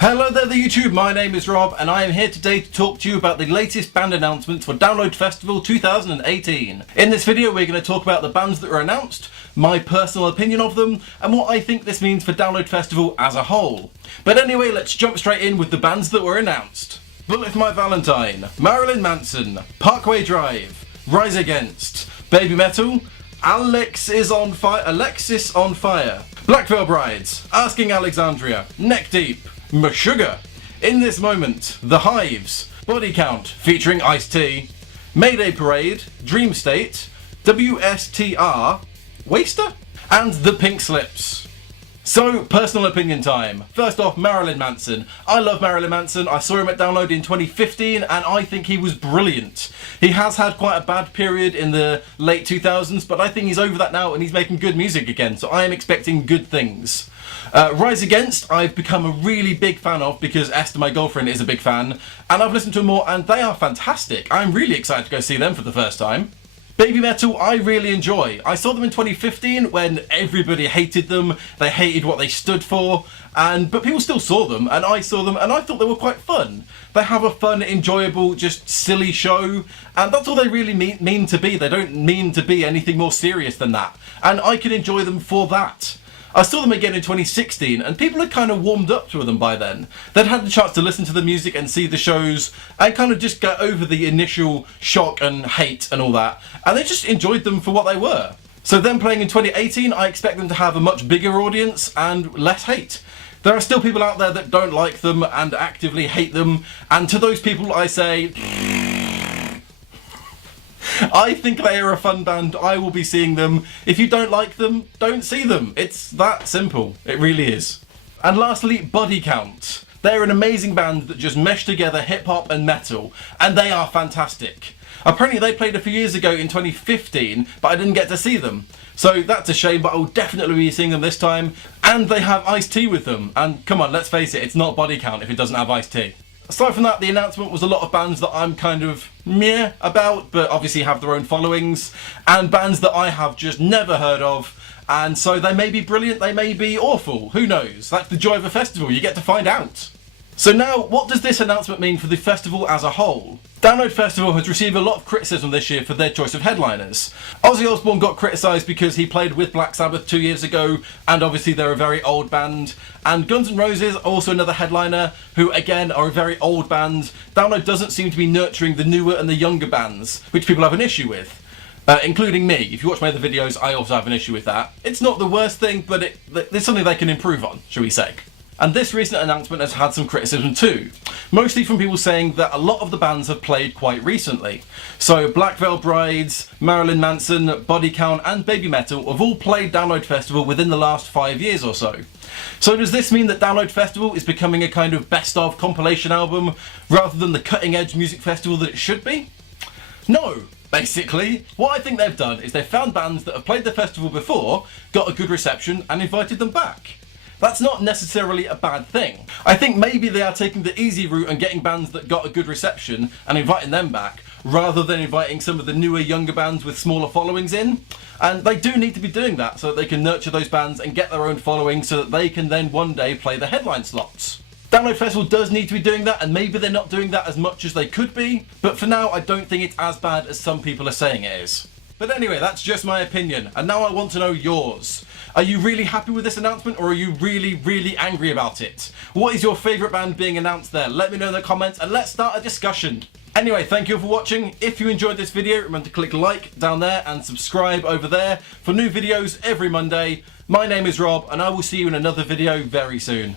Hello there YouTube, my name is Rob and I am here today to talk to you about the latest band announcements for Download Festival 2018. In this video we're going to talk about the bands that were announced, my personal opinion of them, and what I think this means for Download Festival as a whole. But anyway, let's jump straight in with the bands that were announced. Bullet for My Valentine, Marilyn Manson, Parkway Drive, Rise Against, Baby Metal, Alexis on Fire, Black Veil Brides, Asking Alexandria, Neck Deep, Meshuggah, In This Moment, The Hives, Body Count featuring Ice-T, Mayday Parade, Dream State, WSTR, Waster, and The Pink Slips. So, personal opinion time. First off, Marilyn Manson. I love Marilyn Manson. I saw him at Download in 2015 and I think he was brilliant. He has had quite a bad period in the late 2000s, but I think he's over that now and he's making good music again, so I am expecting good things. Rise Against, I've become a really big fan of because Esther, my girlfriend, is a big fan, and I've listened to them more and they are fantastic. I'm really excited to go see them for the first time. Baby Metal, I really enjoy. I saw them in 2015 when everybody hated them, they hated what they stood for, but people still saw them, and I saw them and I thought they were quite fun. They have a fun, enjoyable, just silly show, and that's all they really mean to be. They don't mean to be anything more serious than that, and I can enjoy them for that. I saw them again in 2016 and people had kind of warmed up to them by then. They'd had the chance to listen to the music and see the shows and kind of just get over the initial shock and hate and all that, and they just enjoyed them for what they were. So them playing in 2018, I expect them to have a much bigger audience and less hate. There are still people out there that don't like them and actively hate them, and to those people I say, I think they are a fun band. I will be seeing them. If you don't like them, don't see them. It's that simple. It really is. And lastly, Body Count. They're an amazing band that just mesh together hip hop and metal, and they are fantastic. Apparently they played a few years ago in 2015, but I didn't get to see them. So that's a shame, but I will definitely be seeing them this time. And they have Ice-T with them. And come on, let's face it, it's not Body Count if it doesn't have Ice-T. Aside from that, the announcement was a lot of bands that I'm kind of meh about, but obviously have their own followings, and bands that I have just never heard of, and so they may be brilliant, they may be awful, who knows? That's the joy of a festival, you get to find out. So now, what does this announcement mean for the festival as a whole? Download Festival has received a lot of criticism this year for their choice of headliners. Ozzy Osbourne got criticised because he played with Black Sabbath 2 years ago, and obviously they're a very old band. And Guns N' Roses, also another headliner, who again are a very old band. Download doesn't seem to be nurturing the newer and the younger bands, which people have an issue with. Including me. If you watch my other videos, I also have an issue with that. It's not the worst thing, but it's something they can improve on, shall we say. And this recent announcement has had some criticism too, mostly from people saying that a lot of the bands have played quite recently. So Black Veil Brides, Marilyn Manson, Body Count and Baby Metal have all played Download Festival within the last 5 years or so. So does this mean that Download Festival is becoming a kind of best of compilation album rather than the cutting edge music festival that it should be? No! Basically, what I think they've done is they've found bands that have played the festival before, got a good reception and invited them back. That's not necessarily a bad thing. I think maybe they are taking the easy route and getting bands that got a good reception and inviting them back, rather than inviting some of the newer, younger bands with smaller followings in. And they do need to be doing that so that they can nurture those bands and get their own following so that they can then one day play the headline slots. Download Festival does need to be doing that, and maybe they're not doing that as much as they could be, but for now I don't think it's as bad as some people are saying it is. But anyway, that's just my opinion, and now I want to know yours. Are you really happy with this announcement, or are you really, really angry about it? What is your favourite band being announced there? Let me know in the comments and let's start a discussion. Anyway, thank you all for watching. If you enjoyed this video, remember to click like down there and subscribe over there for new videos every Monday. My name is Rob and I will see you in another video very soon.